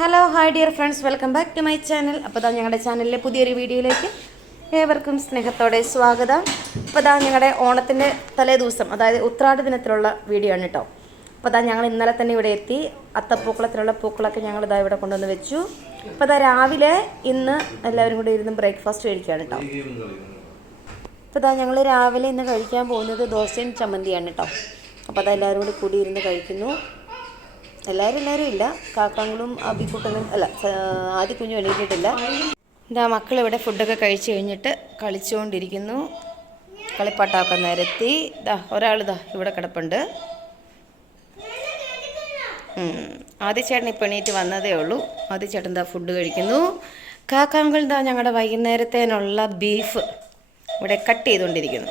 Hello hi dear friends, welcome back to my channel. അപ്പോൾ ഇതാ ഞങ്ങളുടെ ചാനലിലെ പുതിയൊരു വീഡിയോയിലേക്ക് ഏവർക്കും സ്നേഹത്തോടെ സ്വാഗതം. അപ്പോൾ ഇതാ ഞങ്ങളുടെ ഓണത്തിൻ്റെ തലേ ദിവസം, അതായത് ഉത്രാട ദിനത്തിലുള്ള വീഡിയോ ആണ് കേട്ടോ. അപ്പോൾ ഇതാ ഞങ്ങൾ ഇന്നലെ തന്നെ ഇവിടെ എത്തി. അത്തപ്പൂക്കളത്തിലുള്ള പൂക്കളൊക്കെ ഞങ്ങൾ ഇതാ ഇവിടെ കൊണ്ടുവന്ന് വെച്ചു. അപ്പോൾ ഇതാ രാവിലെ ഇന്ന് എല്ലാവരും കൂടി ഇരുന്ന് ബ്രേക്ക്ഫാസ്റ്റ് കഴിക്കുകയാണ് കേട്ടോ. അപ്പോൾ ഇതാ ഞങ്ങൾ രാവിലെ ഇന്ന് കഴിക്കാൻ പോകുന്നത് ദോശയും ചമ്മന്തിയാണ് കേട്ടോ. അപ്പോൾ അതാ എല്ലാവരും കൂടി ഇരുന്ന് കഴിക്കുന്നു. എല്ലാവരും ഇല്ല, കാക്കാങ്ങളും അബിക്കുട്ടനും അല്ല ആദ്യക്കുഞ്ഞും എണീറ്റിട്ടില്ല. ഇതാ മക്കളിവിടെ ഫുഡൊക്കെ കഴിച്ച് കഴിഞ്ഞിട്ട് കളിച്ചുകൊണ്ടിരിക്കുന്നു. കളിപ്പാട്ടമൊക്കെ നിരത്തി. ഒരാളിതാ ഇവിടെ കിടപ്പുണ്ട്. ആദ്യചേട്ടൻ ഇപ്പം എണീറ്റ് വന്നതേ ഉള്ളൂ. ആദ്യചേട്ടൻ എന്താ ഫുഡ് കഴിക്കുന്നു. കാക്കാങ്കൾ എന്താ ഞങ്ങളുടെ വൈകുന്നേരത്തേനുള്ള ബീഫ് ഇവിടെ കട്ട് ചെയ്തുകൊണ്ടിരിക്കുന്നു.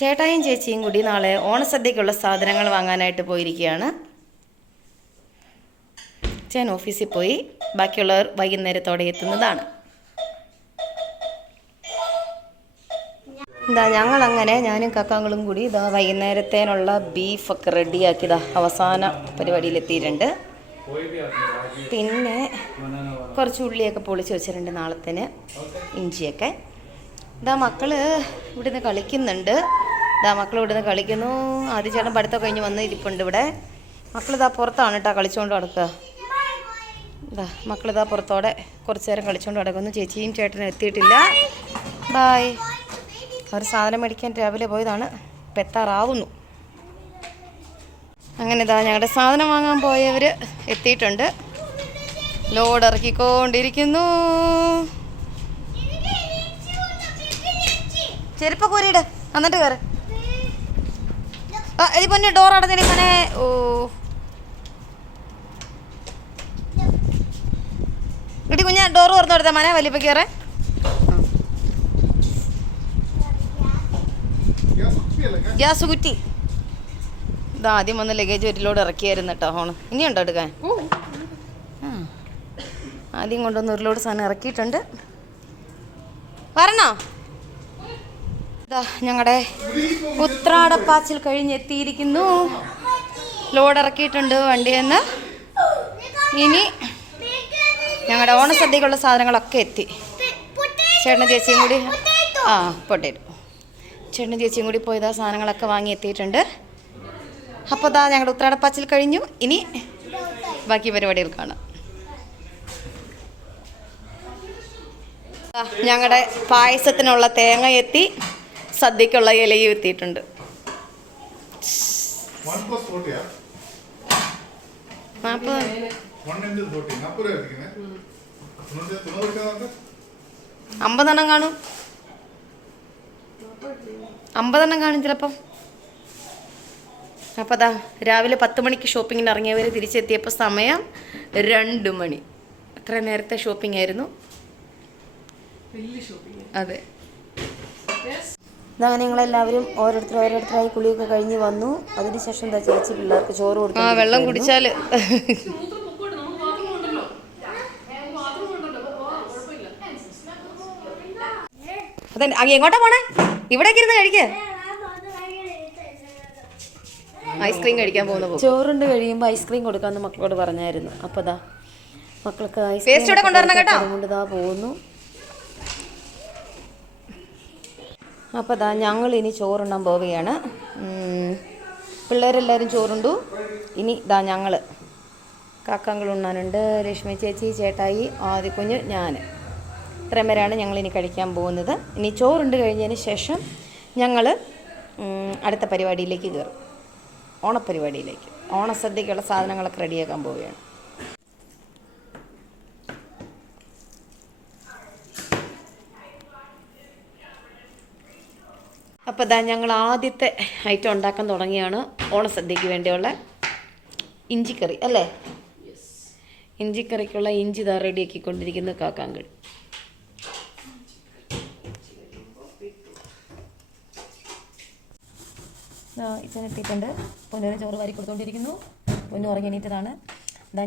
ചേട്ടായും ചേച്ചിയും കൂടി നാളെ ഓണസദ്യക്കുള്ള സാധനങ്ങൾ വാങ്ങാനായിട്ട് പോയിരിക്കുകയാണ്. ഞാൻ ഓഫീസിൽ പോയി, ബാക്കിയുള്ളവർ വൈകുന്നേരത്തോടെ എത്തുന്നതാണ്. ഞങ്ങളങ്ങനെ ഞാനും കാക്കാങ്ങളും കൂടി വൈകുന്നേരത്തേനുള്ള ബീഫൊക്കെ റെഡിയാക്കിയതാ അവസാന പരിപാടിയിലെത്തിയിട്ടുണ്ട്. പിന്നെ കുറച്ച് ഉള്ളിയൊക്കെ പൊളിച്ച് വെച്ചിട്ടുണ്ട് നാളത്തേന്, ഇഞ്ചിയൊക്കെ. മക്കൾ ഇവിടുന്ന് കളിക്കുന്നുണ്ട്. മക്കൾ ഇവിടുന്ന് കളിക്കുന്നു. ആദ്യചേട്ടൻ പഠിത്തം കഴിഞ്ഞ് വന്ന് ഇരിപ്പുണ്ട് ഇവിടെ. മക്കളിതാ പുറത്താണ് കേട്ടോ കളിച്ചുകൊണ്ട് നടക്കുക. മക്കളിതാ പുറത്തോടെ കുറച്ച് നേരം കളിച്ചുകൊണ്ട് നടക്കുന്നു. ചേച്ചിയും ചേട്ടനും എത്തിയിട്ടില്ല. ബായ്. അവർ സാധനം മേടിക്കാൻ രാവിലെ പോയതാണ്, ഇപ്പം എത്താറാവുന്നു. അങ്ങനെ ഞങ്ങളുടെ സാധനം വാങ്ങാൻ പോയവർ എത്തിയിട്ടുണ്ട്. ലോഡ് ഇറക്കിക്കൊണ്ടിരിക്കുന്നു. ചെരുപ്പ് കൂരിയിട്, എന്നിട്ട് കയറ്. ഇത് പൊന്നെ ഡോർ അടഞ്ഞിരിക്കണേ. ഓ ഇടി കുഞ്ഞാ, ഡോറ് തുറന്നു കൊടുത്താൽ മനെ വലിപ്പം കയറേ. ഗ്യാസ് കുറ്റി ആദ്യം വന്ന് ലഗേജ് ഒരു ലോഡ് ഇറക്കിയായിരുന്നു കേട്ടോ. ഹോണ് ഇനിയുണ്ടോ എടുക്കാൻ? ആദ്യം കൊണ്ടുവന്ന് ഒരു ലോഡ് സാധനം ഇറക്കിയിട്ടുണ്ട്. വരണോ? ഞങ്ങളുടെ ഉത്രാടപ്പാച്ചിൽ കഴിഞ്ഞെത്തിയിരിക്കുന്നു. ലോഡ് ഇറക്കിയിട്ടുണ്ട് വണ്ടിയെന്ന്. ഇനി ഞങ്ങളുടെ ഓണസദ്യക്കുള്ള സാധനങ്ങളൊക്കെ എത്തി. ചേട്ടനും ചേച്ചിയും കൂടി പൊട്ടേരും ചേട്ടനും ചേച്ചിയും കൂടി പോയതാ സാധനങ്ങളൊക്കെ വാങ്ങി എത്തിയിട്ടുണ്ട്. അപ്പോൾ ഞങ്ങളുടെ ഉത്രാടപ്പാച്ചിൽ കഴിഞ്ഞു. ഇനി ബാക്കി പരിപാടികൾ കാണാം. ഞങ്ങളുടെ പായസത്തിനുള്ള തേങ്ങ എത്തി, സദ്യക്കുള്ള ഇലയും എത്തിയിട്ടുണ്ട്. അമ്പതെണ്ണം കാണും, 50 കാണും ചിലപ്പം. അപ്പോൾ രാവിലെ 10 മണിക്ക് ഷോപ്പിങ്ങിന് ഇറങ്ങിയവർ തിരിച്ചെത്തിയപ്പോൾ സമയം 2 മണി. അത്ര നേരത്തെ ഷോപ്പിംഗ് ആയിരുന്നു. അതെ. അങ്ങനെ ഞങ്ങളെല്ലാവരും ഓരോരുത്തരായി കുളിയൊക്കെ കഴിഞ്ഞ് വന്നു. അതിനുശേഷം ചേച്ചി പിള്ളേർക്ക് ചോറ് കൊടുത്തു. വെള്ളം കുടിച്ചാൽ അതെ. എങ്ങോട്ടാ പോണേ? ഇവിടേക്ക് ഇരുന്ന് കഴിക്കേ. ഐസ്ക്രീം കഴിക്കാൻ പോകുന്ന ചോറുണ്ട് കഴിയുമ്പോൾ ഐസ്ക്രീം കൊടുക്കാമെന്ന് മക്കളോട് പറഞ്ഞായിരുന്നു. അപ്പോൾ മക്കൾക്ക് ഐസ്ക്രീം കൊണ്ട് പോകുന്നു. അപ്പോൾ ഞങ്ങൾ ഇനി ചോറുണ്ണാൻ പോവുകയാണ്. പിള്ളേരെല്ലാവരും ചോറുണ്ടു. ഇനി ഞങ്ങൾ കാക്കാങ്കൾ ഉണ്ണാനുണ്ട്. ലക്ഷ്മി ചേച്ചി, ചേട്ടായി, ആദ്യക്കുഞ്ഞ്, ഞാൻ. ഇത്രയും പേരാണ് ഞങ്ങളിനി കഴിക്കാൻ പോകുന്നത്. ഇനി ചോറുണ്ട് കഴിഞ്ഞതിന് ശേഷം ഞങ്ങൾ അടുത്ത പരിപാടിയിലേക്ക് കയറും, ഓണപ്പരിപാടിയിലേക്ക്. ഓണസദ്യക്കുള്ള സാധനങ്ങളൊക്കെ റെഡിയാക്കാൻ പോവുകയാണ്. അപ്പോൾ ഞങ്ങൾ ആദ്യത്തെ ഐറ്റം ഉണ്ടാക്കാൻ തുടങ്ങിയാണ്. ഓണസദ്യക്ക് വേണ്ടിയുള്ള ഇഞ്ചിക്കറി അല്ലേ? ഇഞ്ചിക്കറിക്കുള്ള ഇഞ്ചി റെഡിയാക്കിക്കൊണ്ടിരിക്കുന്ന കാക്കാങ്കൾ. ഇതിനെത്തിയിട്ടുണ്ട്. പൊന്നൂര് ചോറ് വാരി കൊടുത്തുകൊണ്ടിരിക്കുന്നു. പൊന്നു ഉറങ്ങി എണീറ്റതാണ്.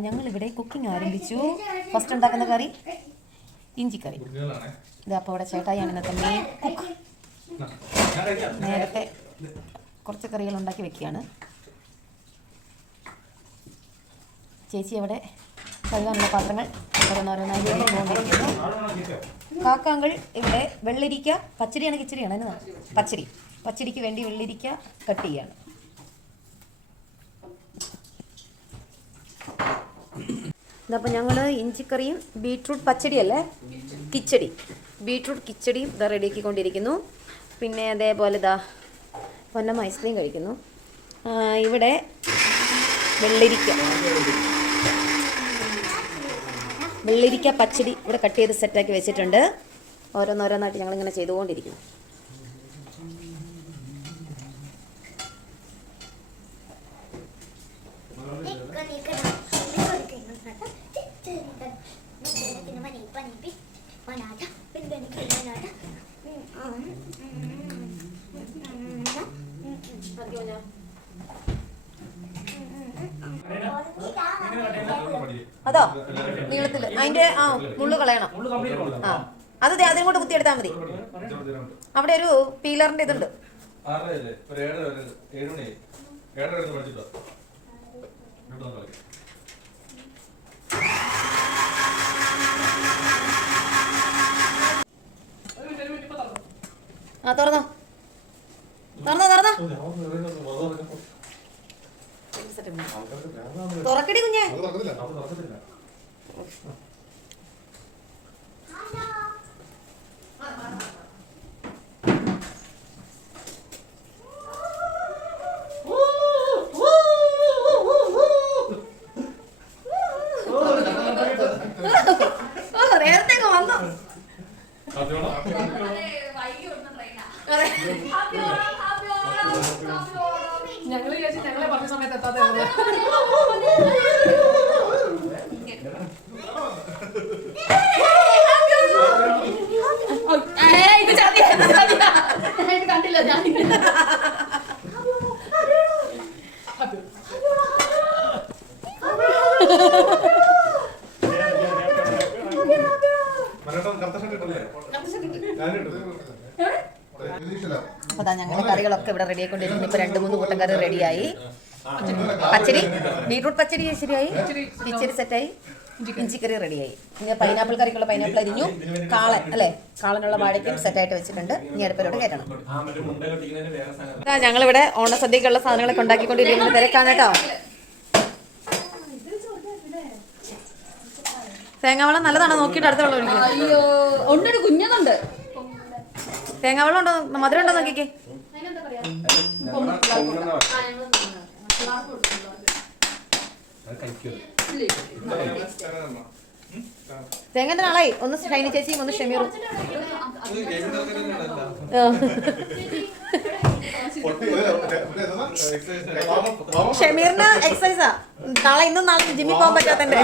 ഞങ്ങളിവിടെ കുക്കിംഗ് ആരംഭിച്ചു. ഫസ്റ്റ് ഉണ്ടാക്കുന്ന കറി ഇഞ്ചിക്കറി. അപ്പോൾ ഇവിടെ ചേട്ടായിയാണ് ഇന്നത്തെ മെയിൻ കുക്ക്. നേരത്തെ കുറച്ച് കറികൾ ഉണ്ടാക്കി വെക്കുകയാണ്. ചേച്ചി അവിടെ കഴുകാനുള്ള പാത്രങ്ങൾ ഓരോന്നോരോന്നായി കൊണ്ടിരിക്കുന്നു. കാക്കാങ്കൾ ഇവിടെ വെള്ളരിക്ക പച്ചടിയാണ് കിച്ചടിയാണ് എന്നാ പച്ചടിക്ക് വേണ്ടി വെള്ളരിക്ക കട്ട് ചെയ്യാണ്. ഇതപ്പോൾ ഞങ്ങൾ ഇഞ്ചിക്കറിയും ബീട്രൂട്ട് പച്ചടിയല്ലേ ബീട്രൂട്ട് കിച്ചടിയും ഇതാ റെഡിയാക്കിക്കൊണ്ടിരിക്കുന്നു. പിന്നെ അതേപോലെ ഇതാ പൊന്നമ്മ ഐസ്ക്രീം കഴിക്കുന്നു. ഇവിടെ വെള്ളരിക്ക പച്ചടി ഇവിടെ കട്ട് ചെയ്ത് സെറ്റാക്കി വെച്ചിട്ടുണ്ട്. ഓരോന്നോരോന്നായിട്ട് ഞങ്ങളിങ്ങനെ ചെയ്തുകൊണ്ടിരിക്കുന്നു. അതോ നീളത്തിൽ അതിന്റെ മുള്ളു കളയണം. അത് അതിനും കൊണ്ട് കുത്തിയെടുത്താൽ മതി. അവിടെ ഒരു പീലറിന്റെ ഇതുണ്ട്. തുറന്നോ തുറക്കടി കുഞ്ഞേ. നേരത്തേക്ക് വന്നോ? ഞങ്ങള് വിചാരിച്ചു ഞങ്ങളെ പറഞ്ഞ സമയത്ത് എത്താതെ കണ്ടില്ല ഞാൻ. അപ്പോൾ അതാ ഞങ്ങൾ കറികളൊക്കെ ഇവിടെ റെഡി ആയിക്കൊണ്ടിരിക്കുന്നു. ഇപ്പോൾ 2-3 കൂട്ടം കറി റെഡിയായി. പച്ചടി ബീട്രൂട്ട് പച്ചടി ശരിയായി, കിച്ചടി സെറ്റായി, ഇഞ്ചിക്കറി റെഡിയായി. ഇനി പൈനാപ്പിൾ കറിക്കുള്ള പൈനാപ്പിൾ അരിഞ്ഞു. കാളനുള്ള വാഴയ്ക്കും സെറ്റായിട്ട് വെച്ചിട്ടുണ്ട്. ഇനി അടുപ്പിലോട്ട് കയറ്റണം. ഞങ്ങളിവിടെ ഓണസദ്യക്കുള്ള സാധനങ്ങളൊക്കെ ഉണ്ടാക്കിക്കൊണ്ടിരിക്കുന്ന തിരക്കാണ് കേട്ടോ. തേങ്ങാവെള്ളം നല്ലതാണോ നോക്കിയിട്ട് അടുത്ത വെള്ളം ഒഴിക്കണം. അയ്യോ ഉണ്ടൊരു കുഞ്ഞതുണ്ട്. തേങ്ങാവെള്ളം ഉണ്ടോ മധുരം ഉണ്ടോ നോക്കിക്കേ. തേങ്ങന്റെ നാളായി. ഒന്ന് ഷൈനി ചേച്ചിയും ഒന്ന് ഷമീറും. ഷമീറിന് എക്സസൈസാ. നാളെ ഇന്നും നാളെ ജിമ്മിൽ പോകാൻ പറ്റാത്തന്റെ.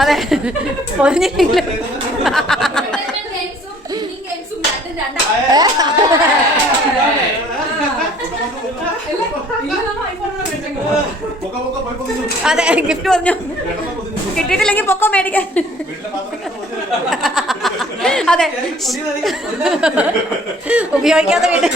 അതെ അതെ ഗിഫ്റ്റ് പറഞ്ഞു. കിട്ടിയിട്ടില്ലെങ്കിൽ പൊക്കം മേടിക്കാൻ. അതെ ഉപയോഗിക്കാത്ത വീട്.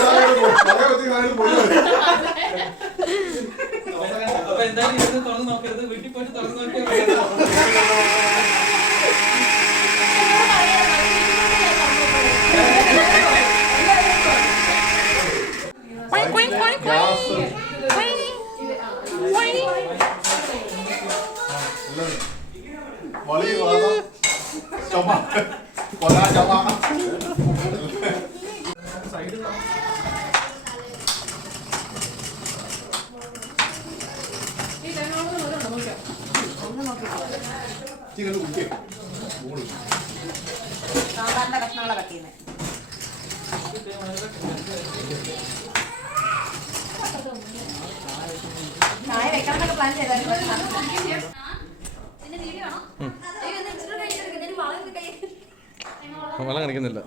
സാധാരണ കഷ്ണങ്ങളെ കട്ട് ചെയ്യുന്നത്. ചായ വെക്കണമെന്നൊക്കെ പ്ലാൻ ചെയ്തായിരുന്നു. വെള്ളം കാണിക്കുന്നില്ല.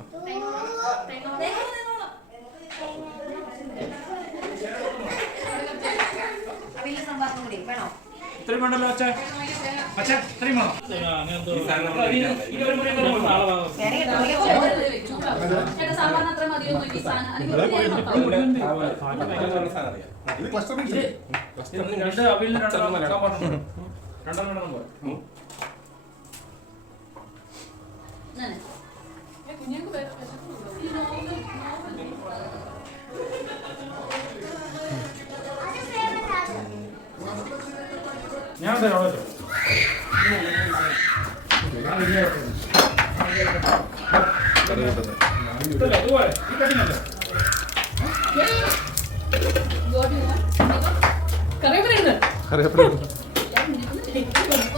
സംഭാഷണം കൂടി വേണോ? ഇത്രയും വേണ്ടല്ലോ അച്ഛാ. ചേട്ടാ സാധാരണ അത്ര മതിയോ നോക്കി സാധനം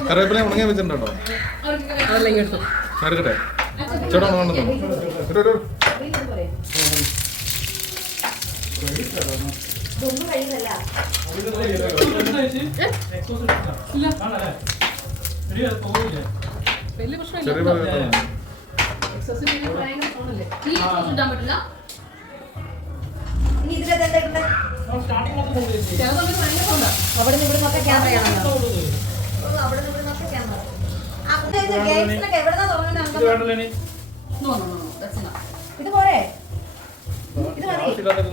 കറിവേപ്പില ഉണങ്ങി വെച്ചിട്ടുണ്ടോ? എടുക്കട്ടെ ചേട്ടാ ഉണങ്ങുന്നുണ്ടോ? അവിടെ നിന്ന് ഇവിടെ നോക്കാൻ ക്യാമറയാണോ? അവിടെ നിന്ന് ഇവിടെ നോക്കാൻ ക്യാമറ. എവിടെന്നാ തുടങ്ങുന്നത്? ഇത് പോരെ? ഇത് മതി.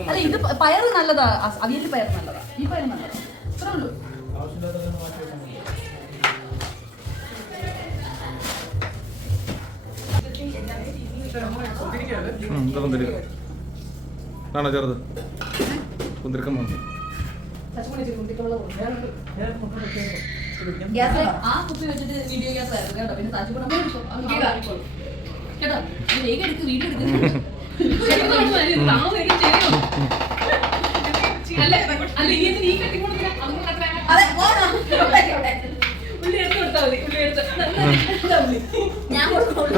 അല്ല ഇത് പയറ് നല്ലതാ, അവിയല് പയറ് നല്ലതാ, ഈ പയറ് നല്ലതാ. ഇത്രേ ഉള്ളൂ. ആണോ ചെറുത് കുന്തിരിക്കം ആ കുപ്പി വെച്ചിട്ട് വീഡിയോ ഗ്യാസ് ആയിരുന്നു കേട്ടോ. പിന്നെ താജിപ്പുറം കേട്ടോ, വേഗം എടുക്ക്, വീഡിയോ എടുക്ക്. ഞാൻ കൊടുക്കുള്ളൂ.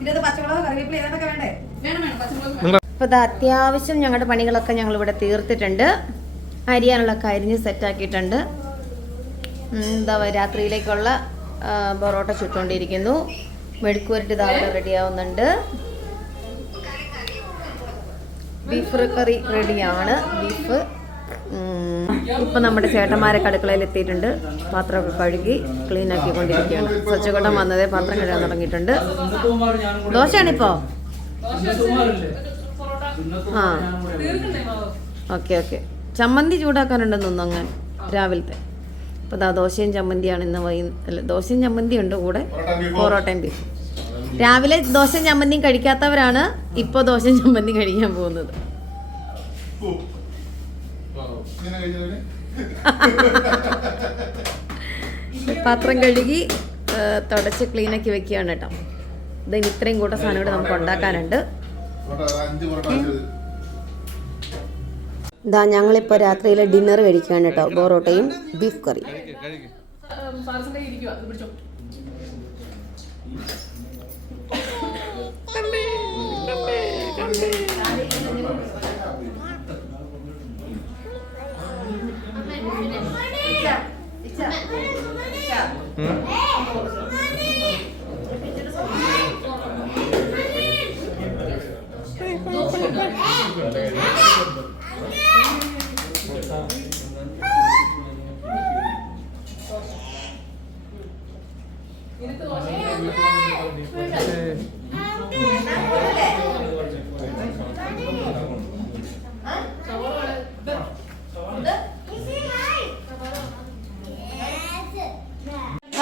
ഇത് പച്ചമുളക് കറിവേപ്പില ഏതൊക്കെ വേണ്ടേ? വേണം വേണം, പച്ചമുളക്. അപ്പോൾ ഇത് അത്യാവശ്യം ഞങ്ങളുടെ പണികളൊക്കെ ഞങ്ങളിവിടെ തീർത്തിട്ടുണ്ട്. അരിയാനുള്ളൊക്കെ അരിഞ്ഞ് സെറ്റാക്കിയിട്ടുണ്ട്. എന്താ രാത്രിയിലേക്കുള്ള പൊറോട്ട ചുട്ടുകൊണ്ടിരിക്കുന്നു. മെഴുക്കുവരട്ടി ഇതാവിടെ റെഡിയാവുന്നുണ്ട്. ബീഫ് കറി റെഡിയാണ്. ബീഫ് ഇപ്പം നമ്മുടെ ചേട്ടന്മാരൊക്കെ അടുക്കളയിൽ എത്തിയിട്ടുണ്ട്. പാത്രമൊക്കെ കഴുകി ക്ലീൻ ആക്കിക്കൊണ്ടിരിക്കുകയാണ്. സ്വച്ഛകടം വന്നതേ പാത്രം കഴുകാൻ തുടങ്ങിയിട്ടുണ്ട്. ദോശയാണിപ്പോൾ. ആ ഓക്കെ ഓക്കെ. ചമ്മന്തി ചൂടാക്കാനുണ്ടെന്ന് തോന്നുന്നു അങ്ങനെ രാവിലത്തെ. അപ്പോൾ ദാ ദോശയും ചമ്മന്തിയാണ് ഇന്ന് അല്ല ദോശയും ചമ്മന്തി ഉണ്ട് കൂടെ പൊറോട്ടയും ബീഫും. രാവിലെ ദോശയും ചമ്മന്തിയും കഴിക്കാത്തവരാണ് ഇപ്പോൾ ദോശയും ചമ്മന്തിയും കഴിക്കാൻ പോകുന്നത്. പാത്രം കഴുകി തുടച്ച് ക്ലീനാക്കി വെക്കുകയാണ് കേട്ടോ. ഇതിന് ഇത്രയും കൂട്ട സാധനം കൂടെ നമുക്ക് ഉണ്ടാക്കാനുണ്ട്. ഇതാ ഞങ്ങളിപ്പോൾ രാത്രിയിലെ ഡിന്നർ കഴിക്കുകയാണ് കേട്ടോ. പൊറോട്ടയും ബീഫ് കറി.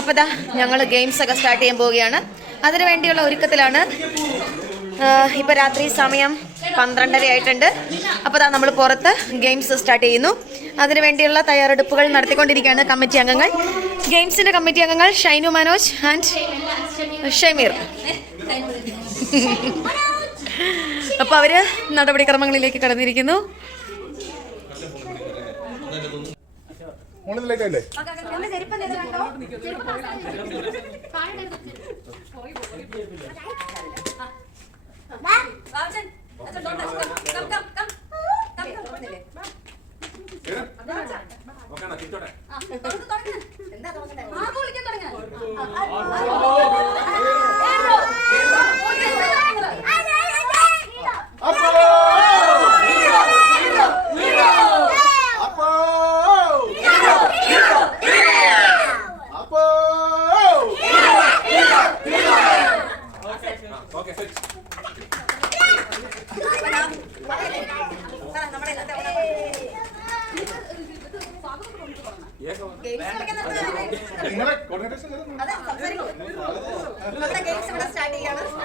അപ്പോൾ ദാ ഞങ്ങൾ ഗെയിംസ് ഒക്കെ സ്റ്റാർട്ട് ചെയ്യാൻ പോവുകയാണ്. അതിനു വേണ്ടിയുള്ള ഒരുക്കത്തിലാണ്. ഇപ്പോൾ രാത്രി സമയം 12:30 ആയിട്ടുണ്ട്. അപ്പോൾ ദാ നമ്മൾ പുറത്ത് ഗെയിംസ് സ്റ്റാർട്ട് ചെയ്യുന്നു. അതിനു വേണ്ടിയുള്ള തയ്യാറെടുപ്പുകൾ നടത്തിക്കൊണ്ടിരിക്കുകയാണ് കമ്മിറ്റി അംഗങ്ങൾ. ഗെയിംസിൻ്റെ കമ്മിറ്റി അംഗങ്ങൾ ഷൈനു മനോജ് ആൻഡ് ഷമീർ. അപ്പോൾ അവർ നടപടിക്രമങ്ങളിലേക്ക് കടന്നിരിക്കുന്നു.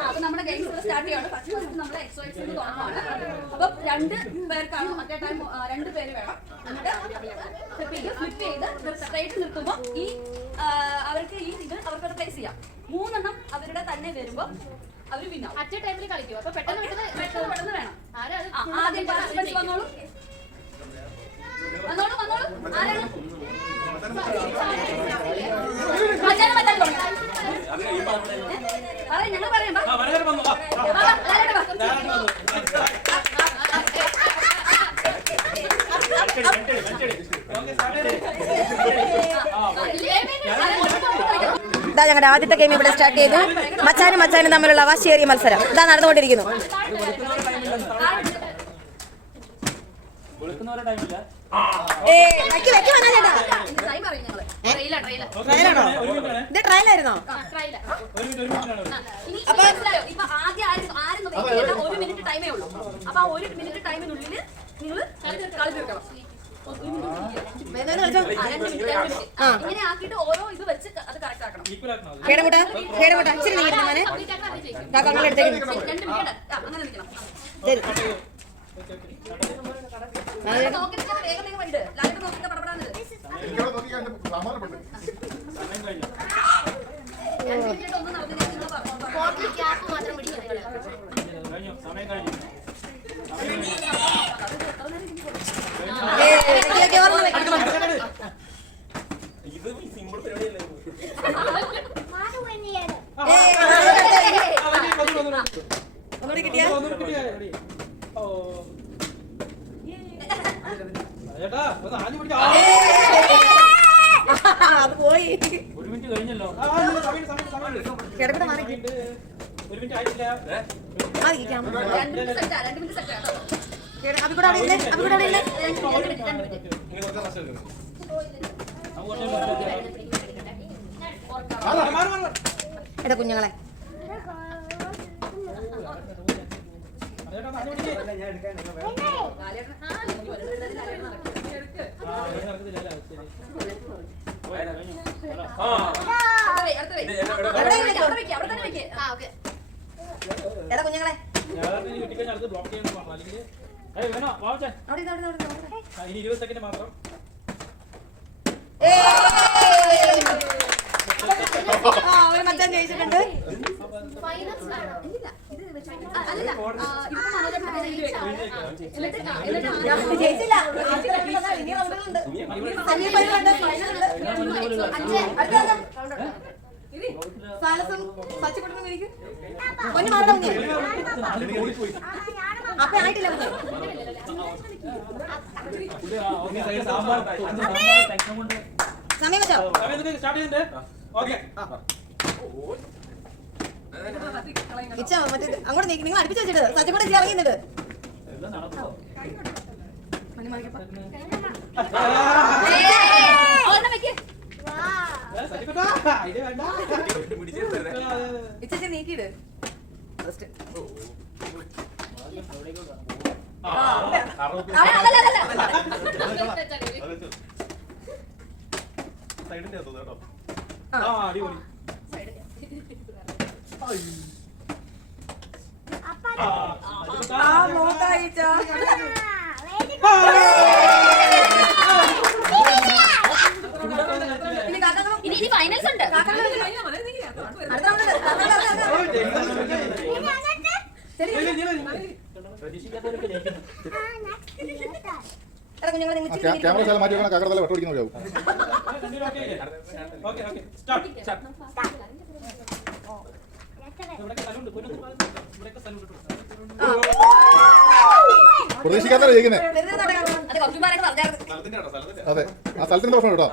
അപ്പൊ നമ്മുടെ ഗെയിംസ് സ്റ്റാർട്ട് ചെയ്യാണ്. ഫസ്റ്റ് നമ്മളെ എക്സസൈസ് തുടങ്ങുകയാണ്. അപ്പം 2 പേർക്കാണ് അറ്റ് ടൈം 2 പേര് വേണം. എന്നിട്ട് ഫ്ലിപ്പ് ചെയ്ത് സ്ട്രൈറ്റ് നിർത്തുമ്പോൾ ഈ അവർക്ക് ഈ ഇത് അവർക്ക് പ്ലേസ് ചെയ്യാം. 3 എണ്ണം അവരുടെ തന്നെ വരുമ്പോൾ അവർ വിന്നാവും. അറ്റ് ടൈമിൽ കളിക്കും. അപ്പൊ പെട്ടെന്ന് പെട്ടെന്ന് വേണം. ആദ്യം പാർട്ടിസിപ്പൻസ് വന്നോളൂ. ആരാണ് ഞങ്ങൾ പറയാം. ഇതാ ഞങ്ങളുടെ ആദ്യത്തെ ഗെയിം ഇവിടെ സ്റ്റാർട്ട് ചെയ്തു. മച്ചാനും തമ്മിലുള്ള വാശിയേറിയ മത്സരം ഇതാ നടന്നുകൊണ്ടിരിക്കുന്നു. ഇത് ട്രയലായിരുന്നോ? അപ്പൊ ആദ്യം 1 മിനിറ്റ് ടൈമേ ഉള്ളൂ. അപ്പൊ 1 മിനിറ്റ് ടൈമിനുള്ളിൽ നിങ്ങൾ കളി തീർക്കണം. ഇങ്ങനെ ആക്കിയിട്ട് ഓരോ ഇത് വെച്ച് അത് കറക്റ്റ് ആക്കണം. 2 മിനിറ്റ് അങ്ങനെ നിൽക്കണം. അത് പോയി. 1 മിനിറ്റ് കഴിഞ്ഞല്ലോ. എടാ കുഞ്ഞുങ്ങളെ എടാ കുഞ്ഞുങ്ങളെ 20 സെക്കൻഡ് മാത്രം. ഒരു മച്ചാൻ ജയിച്ചിട്ടുണ്ട്. ജയിച്ചില്ല. അപ്പൊ ആയിട്ടില്ല. സമയം വെച്ചോ? മറ്റേ അങ്ങോട്ട് നിങ്ങൾ അടുപ്പിച്ച് വെച്ചിട്ട് സച്ചിൻ കൂടെ ഇറങ്ങിയിട്ട് നീക്കിയിട്ട് അടിപൊളി. ഇനി ഫൈനൽസ് ഉണ്ട്. ക്യാമറ സ്ഥലം മാറ്റി വെക്കണം. കാക്കട തല വെട്ടോടിക്കുന്ന വഴിയാവും. പ്രതീക്ഷിക്കാത്ത ജയിക്കുന്നേ. അതെ, ആ സ്ഥലത്തിന്റെ പ്രശ്നം കേട്ടോ.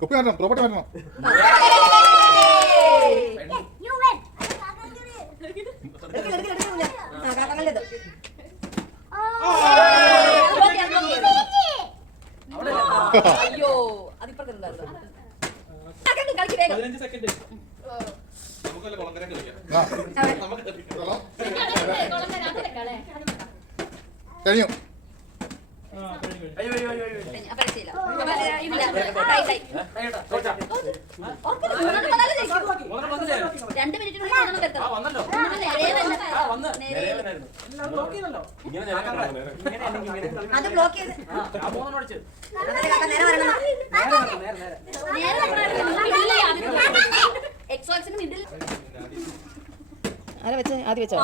കുപ്പി മാറ്റണം, പ്രോപ്പർട്ടി മാറ്റണം. അയ്യോ 15 സെക്കൻഡ്. നമുക്കല്ല കുളങ്കര കളിക്കാം. ആ കഴിഞ്ഞു. അപ്പൊ രക്ഷയില്ല. അപ്പൊ ഇതില്ല. ടൈ. 2 മിനിറ്റിനുള്ളിൽ കൊണ്ടുവന്ന് നിർത്തണം. നേരെ വരണം. അത് ബ്ലോക്ക് ചെയ്ത് നേരെ വരണം. എക്സോക്സിന് മിഡിൽ ആരാ വെച്ചേ? ആദ്യം വെച്ചോ?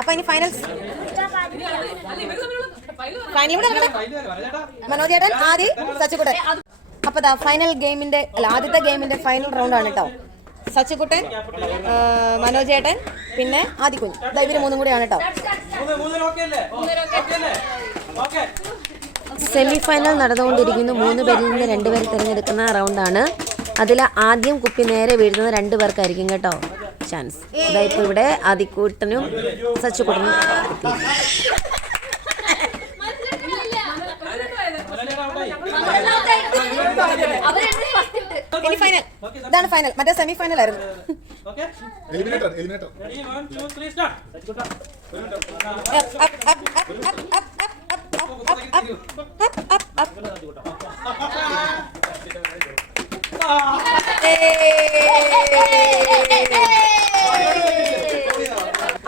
അപ്പൊ ഇനി ഫൈനൽസ് ഫൈനലിലൂടെ മനോജ് ചേട്ടൻ ആദി സച്ചിക്കുട്ടൻ. അപ്പൊ ഫൈനൽ ഗെയിമിന്റെ ആദ്യത്തെ ഗെയിമിന്റെ ഫൈനൽ റൗണ്ട് ആണ് കേട്ടോ. സച്ചിക്കുട്ടൻ, മനോജ് ചേട്ടൻ, പിന്നെ ആദിക്കുഞ്ഞ്. ഇവര് മൂന്നും കൂടിയാണ് കേട്ടോ. സെമി ഫൈനൽ നടന്നുകൊണ്ടിരിക്കുന്നു. 3 പേരിൽ നിന്ന് 2 പേരെ തിരഞ്ഞെടുക്കുന്ന റൗണ്ടാണ്. അതിൽ ആദ്യം കുപ്പി നേരെ വീഴുന്നത് 2 പേർക്കായിരിക്കും കേട്ടോ ചാൻസ്. ഇതായിപ്പോൾ ഇവിടെ ആദിക്കൂട്ടനും സച്ചിക്കുട്ടനും ഇനി ഫൈനൽ. ഇതാണ് ഫൈനൽ. മറ്റേ സെമി ഫൈനൽ ആയിരുന്നു. Eliminator Ready, 1, 2, 3, start.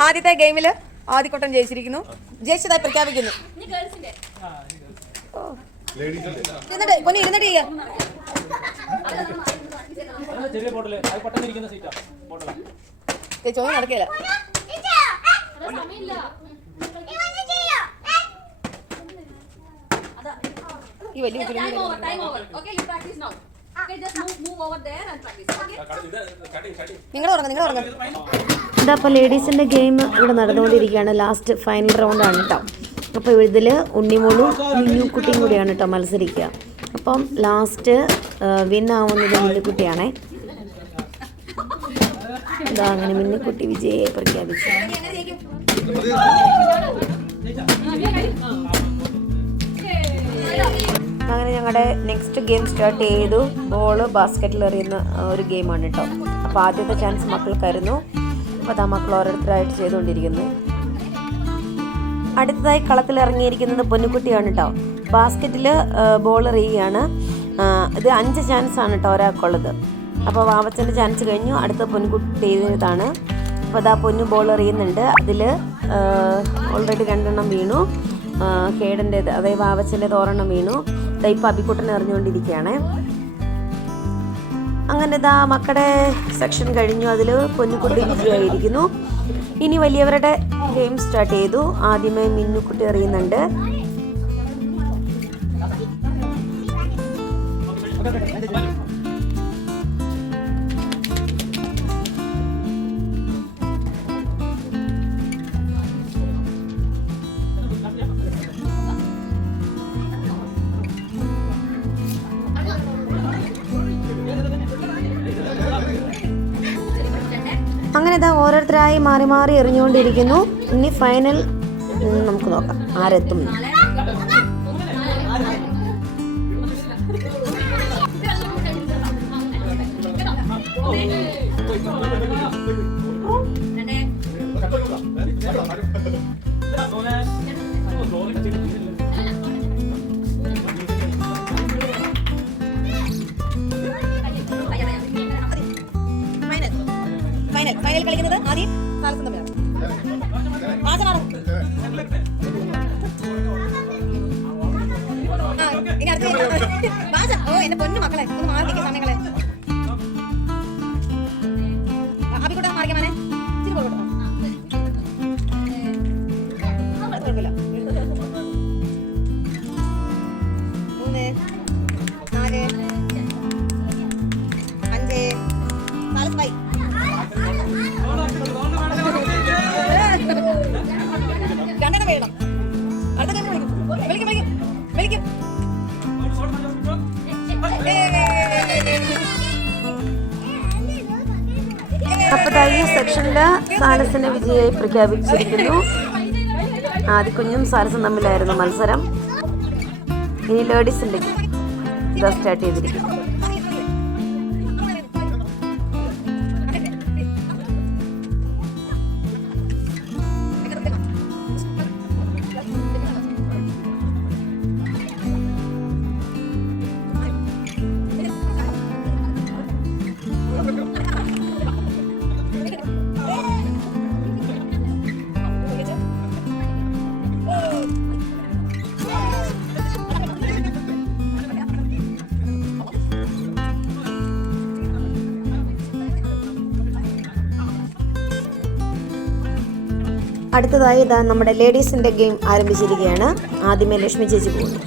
ആദ്യത്തെ ഗെയിമില് ആദിക്കുട്ടൻ ജയിച്ചിരിക്കുന്നു. ജയിച്ചതായി പ്രഖ്യാപിക്കുന്നു. ഇരുന്നിട്ട് ചെയ്യാം. ചെറിയ ബോട്ടില് അത് പെട്ടെന്ന് ഇരിക്കുന്ന സീറ്റാ ബോട്ടിലാ. ചോദ്യം നടക്കില്ല. ഈ വലിയ നിങ്ങൾ ഉറങ്ങും. ഇതപ്പോൾ ലേഡീസിൻ്റെ ഗെയിം ഇവിടെ നടന്നുകൊണ്ടിരിക്കുകയാണ്. ലാസ്റ്റ് ഫൈനൽ റൗണ്ടാണ് കേട്ടോ. അപ്പോൾ ഇതിൽ ഉണ്ണിമോളും മിന്നുക്കുട്ടിയും കൂടിയാണ് കേട്ടോ മത്സരിക്കുക. അപ്പം ലാസ്റ്റ് വിൻ ആവുന്നത് മിന്നുക്കുട്ടിയാണേ. ഇതാ അങ്ങനെ മിന്നുക്കുട്ടി വിജയെ പ്രഖ്യാപിച്ചു. അങ്ങനെ ഞങ്ങളുടെ നെക്സ്റ്റ് ഗെയിം സ്റ്റാർട്ട് ചെയ്തു. ബോള് ബാസ്ക്കറ്റിൽ എറിയുന്ന ഒരു ഗെയിമാണ് കേട്ടോ. അപ്പോൾ ആദ്യത്തെ ചാൻസ് മക്കൾക്കായിരുന്നു. അപ്പോൾ അതാ മക്കൾ ഓരോരുത്തരായിട്ട് ചെയ്തുകൊണ്ടിരിക്കുന്നു. അടുത്തതായി കളത്തിൽ ഇറങ്ങിയിരിക്കുന്നത് പൊന്നുകുട്ടിയാണ് കേട്ടോ. ബാസ്ക്കറ്റിൽ ബോൾ എറിയുകയാണ്. ഇത് 5 ചാൻസാണ് കേട്ടോ ഒരാൾക്കുള്ളത്. അപ്പോൾ വാവച്ചൻ്റെ ചാൻസ് കഴിഞ്ഞു. അടുത്ത പൊന്നുകുട്ടിയുടേതാണ്. അപ്പോൾ അതാ പൊന്നു ബോൾ എറിയുന്നുണ്ട്. അതിൽ ഓൾറെഡി 2 എണ്ണം വീണു. കേടൻ്റേത് അതായത് വാവച്ചൻ്റേത് 1 എണ്ണം വീണു. ഇപ്പം അബിക്കുട്ടൻ എറിഞ്ഞുകൊണ്ടിരിക്കുകയാണ്. അങ്ങനെ ഇതാ മക്കളുടെ സെക്ഷൻ കഴിഞ്ഞു. അതിൽ പൊന്നുകുട്ടി വിജയമായിരിക്കുന്നു. ഇനി വലിയവരുടെ ഗെയിം സ്റ്റാർട്ട് ചെയ്തു. ആദ്യമേ മിന്നുക്കുട്ടി എറിയുന്നുണ്ട്. അങ്ങനെ ഇതാ ഓരോരുത്തരായി മാറി മാറി എറിഞ്ഞുകൊണ്ടിരിക്കുന്നു. ഇനി ഫൈനൽ നമുക്ക് നോക്കാം ആരെത്തും. ഫൈനൽ കളിക്കുന്നത് ആദ്യം കാലത്തും തമ്മിലാണ്. ഇനി അടുത്ത ഓ എന്റെ പൊന്നു മക്കളെ ഒന്ന് മാറി നിൽക്കുന്ന സമയങ്ങളെ അബിക്കൂട്ടം മാറിക്കാമേ ഇച്ചിരി പോകട്ടോ. കുഴപ്പമില്ല. 3, 4, 5 കാലത്തായി രണ്ടെണ്ണം വേണം. അടുത്ത ടൈം വിളിക്കും. അപ്പോൾ ഈ സെക്ഷനിൽ സാലസിനെ വിജയായി പ്രഖ്യാപിച്ചിരിക്കുന്നു. ആദിക്കുഞ്ഞും സാലസും തമ്മിലായിരുന്നു മത്സരം. ഇനി ലേഡീസിൻ്റെ ഇതാ സ്റ്റാർട്ട് ചെയ്തിരിക്കുന്നു. അടുത്തതായി ഇതാ നമ്മുടെ ലേഡീസിൻ്റെ ഗെയിം ആരംഭിച്ചിരിക്കുകയാണ്. ആദ്യമേ ലക്ഷ്മി ചേച്ചി പോകുന്നു.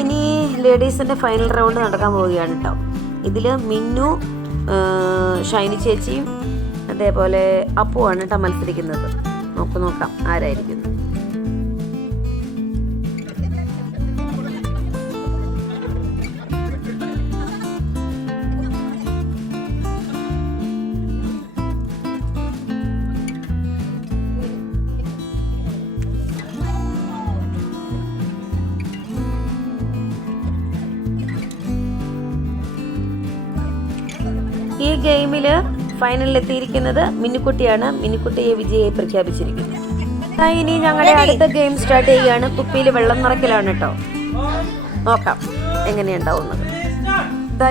ഇനി ലേഡീസിൻ്റെ ഫൈനൽ റൗണ്ട് നടക്കാൻ പോവുകയാണ് കേട്ടോ. ഇതിൽ മിന്നു, ഷൈനി ചേച്ചിയും അതേപോലെ അപ്പുവാണ് കേട്ടോ മത്സരിക്കുന്നത്. നോക്കാം ആരായിരിക്കും. ഈ ഗെയിമിൽ ഫൈനലിൽ എത്തിയിരിക്കുന്നത് മിന്നുക്കുട്ടിയാണ്. മിന്നുക്കുട്ടിയെ വിജയിയെ പ്രഖ്യാപിച്ചിരിക്കുന്നു. ഇനി ഞങ്ങളുടെ അടുത്ത ഗെയിം സ്റ്റാർട്ട് ചെയ്യുകയാണ്. കുപ്പിയിൽ വെള്ളം നിറയ്ക്കലാണ് കേട്ടോ. നോക്കാം എങ്ങനെയുണ്ടാവുന്നത്.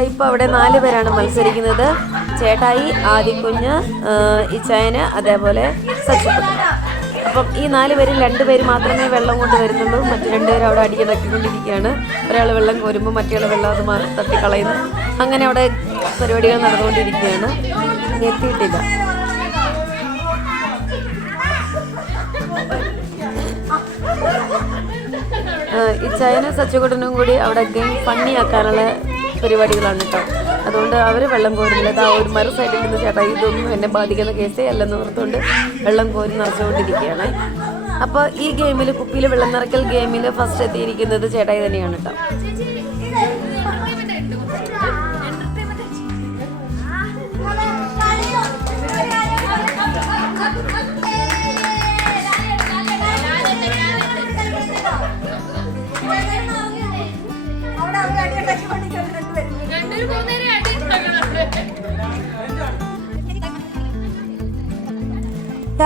ഇപ്പോൾ അവിടെ 4 പേരാണ് മത്സരിക്കുന്നത്. ചേട്ടായി, ആദിക്കുഞ്ഞ്, ഇച്ചായന്, അതേപോലെ സച്ചിക്കുട്ടൻ. അപ്പം ഈ 4 പേരിൽ 2 പേര് മാത്രമേ വെള്ളം കൊണ്ട് വരുന്നുള്ളൂ. മറ്റു 2 പേര് അവിടെ അടിക്കിടക്കൊണ്ടിരിക്കുകയാണ്. ഒരാൾ വെള്ളം കോരുമ്പോൾ മറ്റേ വെള്ളം അത് തട്ടിക്കളയുന്നു. അങ്ങനെ അവിടെ പരിപാടികൾ നടന്നുകൊണ്ടിരിക്കുകയാണ്. എത്തിയിട്ടില്ല. ഇച്ചായനും സച്ചിക്കുട്ടനും കൂടി അവിടെ ഗെയിം ഫണ്ണിയാക്കാനുള്ള പരിപാടികളാണ് കേട്ടോ. അതുകൊണ്ട് അവർ വെള്ളം കോരുന്നില്ല. അതാ ഒരു മറു സൈഡിൽ നിന്ന് ചേട്ടാ ഇതൊന്നും എന്നെ ബാധിക്കുന്ന കേസേ അല്ലെന്ന് ഓർത്തുകൊണ്ട് വെള്ളം കോരി നിറച്ചുകൊണ്ടിരിക്കുകയാണ്. അപ്പോൾ ഈ ഗെയിമിൽ, കുപ്പിയിൽ വെള്ളം നിറയ്ക്കൽ ഗെയിമിൽ ഫസ്റ്റ് എത്തിയിരിക്കുന്നത് ചേട്ടായി തന്നെയാണ് കേട്ടോ.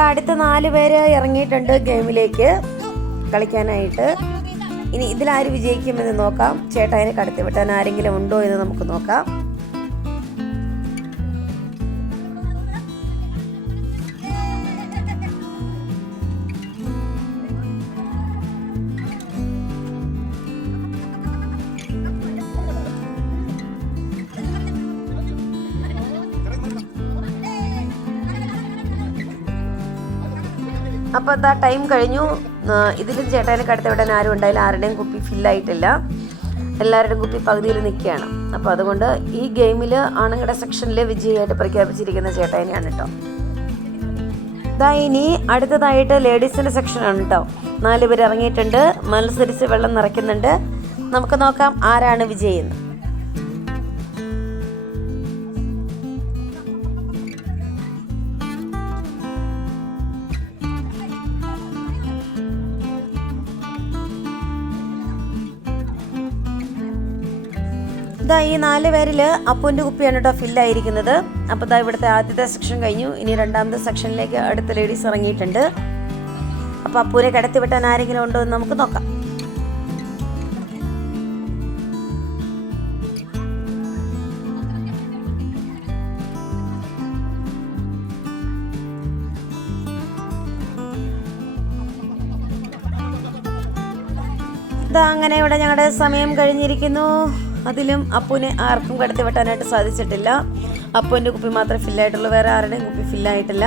അടുത്ത 4 പേര് ഇറങ്ങിയിട്ടുണ്ട് ഗെയിമിലേക്ക് കളിക്കാനായിട്ട്. ഇനി ഇതിലാര് വിജയിക്കുമെന്ന് നോക്കാം. ചേട്ടായിനെ കടത്തി വിട്ടാൻ ആരെങ്കിലും ഉണ്ടോ എന്ന് നമുക്ക് നോക്കാം. അപ്പോൾ അതാ ടൈം കഴിഞ്ഞു. ഇതിലും ചേട്ടാനെ കടത്തി വിടാൻ ആരും ഉണ്ടായില്ല. ആരുടെയും കുപ്പി ഫില്ലായിട്ടില്ല. എല്ലാവരുടെയും കുപ്പി പകുതിയിൽ നിൽക്കുകയാണ്. അപ്പോൾ അതുകൊണ്ട് ഈ ഗെയിമിൽ ആണുങ്ങളുടെ സെക്ഷനിൽ വിജയിയായിട്ട് പ്രഖ്യാപിച്ചിരിക്കുന്ന ചേട്ടാനെയാണ് കേട്ടോ. ഇനി അടുത്തതായിട്ട് ലേഡീസിൻ്റെ സെക്ഷനാണ് കേട്ടോ. 4 പേര് ഇറങ്ങിയിട്ടുണ്ട്. മത്സരിച്ച് വെള്ളം നിറയ്ക്കുന്നുണ്ട്. നമുക്ക് നോക്കാം ആരാണ് വിജയിയെന്ന്. ഈ 4 പേരിൽ അപ്പുവിൻ്റെ കുപ്പിയാണ് കേട്ടോ ഫില്ലായിരിക്കുന്നത്. അപ്പോൾ ഇവിടുത്തെ ആദ്യത്തെ സെക്ഷൻ കഴിഞ്ഞു. ഇനി രണ്ടാമത്തെ സെക്ഷനിലേക്ക് അടുത്ത ലേഡീസ് ഇറങ്ങിയിട്ടുണ്ട്. അപ്പോൾ അപ്പൂരെ കടത്തി വിട്ടാൻ ആരെങ്കിലും ഉണ്ടോ എന്ന് നമുക്ക് നോക്കാം. ഇതാ അങ്ങനെ ഇവിടെ ഞങ്ങളുടെ സമയം കഴിഞ്ഞിരിക്കുന്നു. അതിലും അപ്പുവിനെ ആർക്കും കടത്തി വെട്ടാനായിട്ട് സാധിച്ചിട്ടില്ല. അപ്പുവിൻ്റെ കുപ്പി മാത്രമേ ഫില്ലായിട്ടുള്ളൂ, വേറെ ആരുടെയും കുപ്പി ഫില്ലായിട്ടില്ല.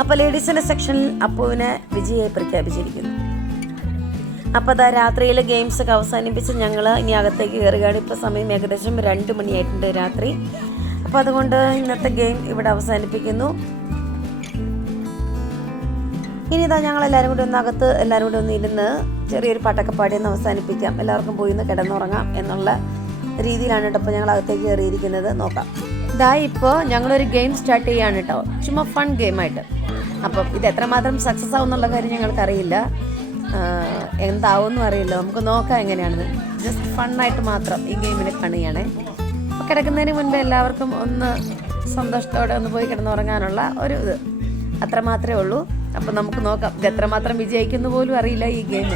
അപ്പോൾ ലേഡീസിൻ്റെ സെക്ഷനിൽ അപ്പുവിനെ വിജയിയായി പ്രഖ്യാപിച്ചിരിക്കുന്നു. അപ്പോൾ അതാ രാത്രിയിൽ ഗെയിംസൊക്കെ അവസാനിപ്പിച്ച് ഞങ്ങൾ ഇനി അകത്തേക്ക് കയറുകയാണ്. ഇപ്പോൾ സമയം ഏകദേശം 2 മണിയായിട്ടുണ്ട് രാത്രി. അപ്പോൾ അതുകൊണ്ട് ഇന്നത്തെ ഗെയിം ഇവിടെ അവസാനിപ്പിക്കുന്നു. ഇനി ഇതാ ഞങ്ങളെല്ലാവരും കൂടി ഒന്ന് അകത്ത് എല്ലാവരും കൂടി ഒന്ന് ഇരുന്ന് ചെറിയൊരു പാട്ടൊക്കെ പാടി ഒന്ന് അവസാനിപ്പിക്കാം. എല്ലാവർക്കും പോയി ഒന്ന് കിടന്നുറങ്ങാം എന്നുള്ള രീതിയിലാണ് കേട്ടോ ഇപ്പോൾ ഞങ്ങൾ അകത്തേക്ക് കയറിയിരിക്കുന്നത്. നോക്കാം. ഇതാ ഇപ്പോൾ ഞങ്ങളൊരു ഗെയിം സ്റ്റാർട്ട് ചെയ്യുകയാണ് കേട്ടോ, ചുമ്മാ ഫൺ ഗെയിമായിട്ട്. അപ്പം ഇത് എത്രമാത്രം സക്സസ് ആവും എന്നുള്ള കാര്യം ഞങ്ങൾക്കറിയില്ല, എന്താവുമെന്നും അറിയില്ല. നമുക്ക് നോക്കാം എങ്ങനെയാണെന്ന്. ജസ്റ്റ് ഫണ്ണായിട്ട് മാത്രം ഈ ഗെയിമിനെ കാണുകയാണേ. അപ്പോൾ കിടക്കുന്നതിന് മുൻപ് എല്ലാവർക്കും ഒന്ന് സന്തോഷത്തോടെ ഒന്ന് പോയി കിടന്നുറങ്ങാനുള്ള ഒരു ഇത് അത്ര മാത്രമേ ഉള്ളൂ. അപ്പം നമുക്ക് നോക്കാം ഇത് എത്രമാത്രം വിജയിക്കുന്നു പോലും അറിയില്ല ഈ ഗെയിം.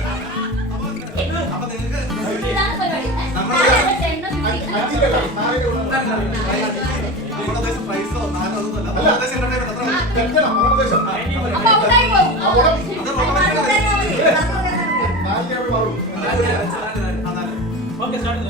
ഓക്കെ സ്റ്റാർട്ട്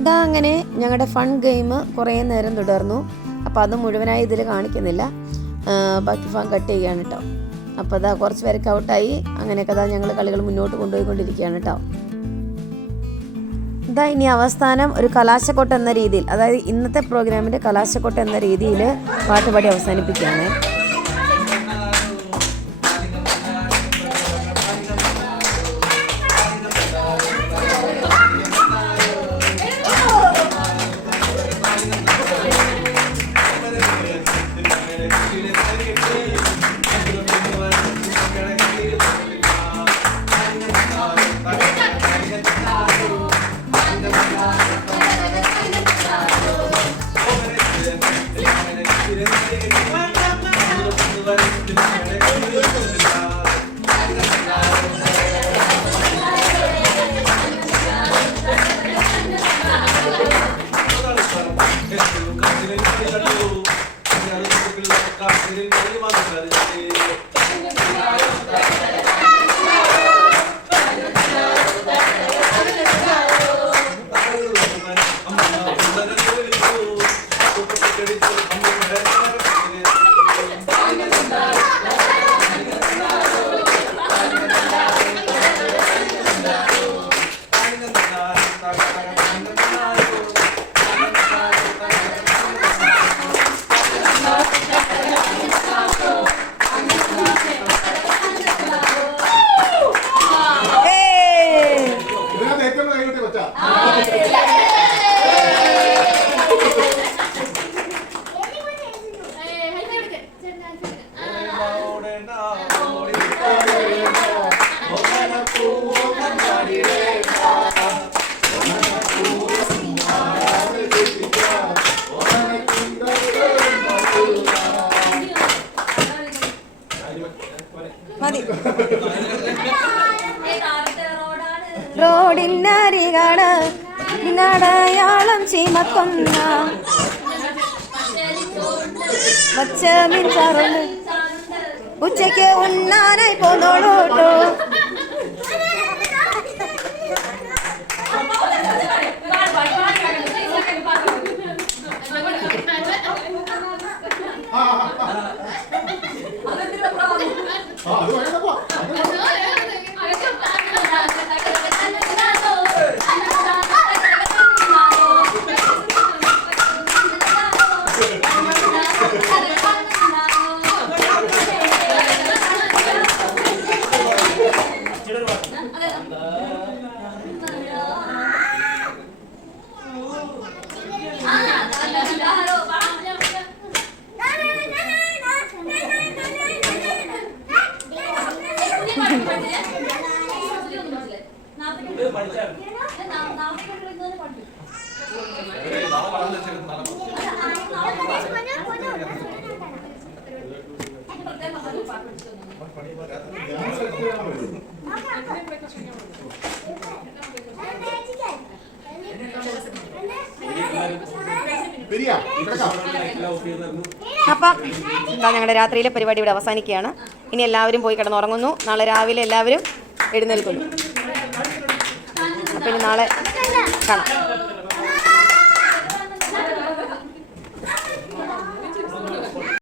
ഇതാ അങ്ങനെ ഞങ്ങളുടെ ഫൺ ഗെയിം കുറേ നേരം തുടർന്നു. അപ്പോൾ അത് മുഴുവനായി ഇതിൽ കാണിക്കുന്നില്ല, ബാക്കി ഫൺ കട്ട് ചെയ്യുകയാണ് കേട്ടോ. അപ്പോൾ അതാ കുറച്ച് പേരൊക്കെ ഔട്ടായി. അങ്ങനെയൊക്കെ അതാ ഞങ്ങൾ കളികൾ മുന്നോട്ട് കൊണ്ടുപോയിക്കൊണ്ടിരിക്കുകയാണ് കേട്ടോ. ഇതാ ഇനി അവസാനം ഒരു കലാശക്കൊട്ട് എന്ന രീതിയിൽ, അതായത് ഇന്നത്തെ പ്രോഗ്രാമിൻ്റെ കലാശക്കൊട്ട് എന്ന രീതിയിൽ പാട്ടുപാടി അവസാനിപ്പിക്കുകയാണ്. റോഡിനരികാണ് നടയാളം ചീമക്കൊന്ന പച്ച മിഞ്ചാറുണ്ട് ഉച്ചയ്ക്ക് ഉണ്ണാനായി പോന്നോളൂട്ടോ. അത് വേണ്ടപ്പോ നാളെ പറഞ്ഞു വെച്ചിരുന്നു നാളെ പെരിയാ കിടക്കാം. അപ്പം എന്താ ഞങ്ങളുടെ രാത്രിയിലെ പരിപാടി ഇവിടെ അവസാനിക്കുകയാണ്. ഇനി എല്ലാവരും പോയി കിടന്നുറങ്ങുന്നു. നാളെ രാവിലെ എല്ലാവരും എഴുന്നേൽക്കുന്നു. അപ്പം ഇനി നാളെ കാണാം.